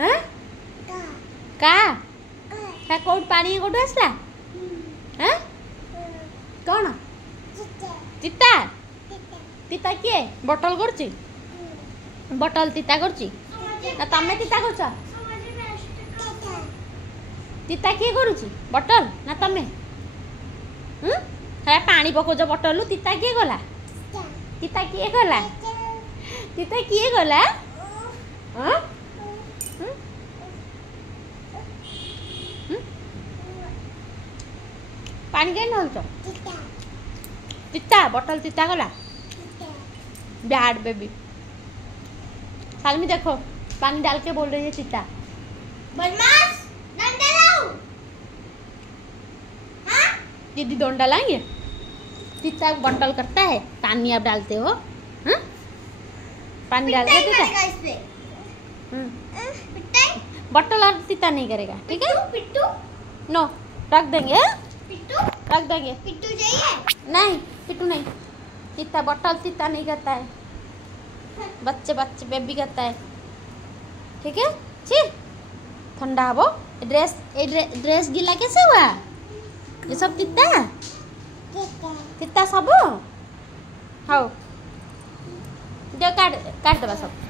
हाँ का कौट पानी कौट आसला हाँ कौन तीता तीता किए बटल करची बटल तीता करची ना तमे तीता करछ तीता किए करूची बटल ना तमे है पानी पकोज बटलू तीता किए गला तीता किए गला तीता किए गला हाँ पानी कहीं ढाल तीता बटल तीता गला बैड बेबी सालमी देखो पानी डाल के बोल रही है तीता बदमाश डंडा लाओ हाँ दीदी डंडा लाएंगे तीता बटल करता है पानी आप डालते हो हाँ पानी डाल के तीता बटल और तीता नहीं करेगा ठीक है पिट्टू नो रख देंगे पिट्टू रख देंगे पिट्टू चाहिए नहीं पिट्टू नहीं तीता बटल तीता नहीं करता है बच्चे बच्चे बेबी करता है ठीक है छी ठंडा हबो ड्रेस गीला कैसे हुआ ये सब तीता तीता सब हाँ जो काट काट दबा सब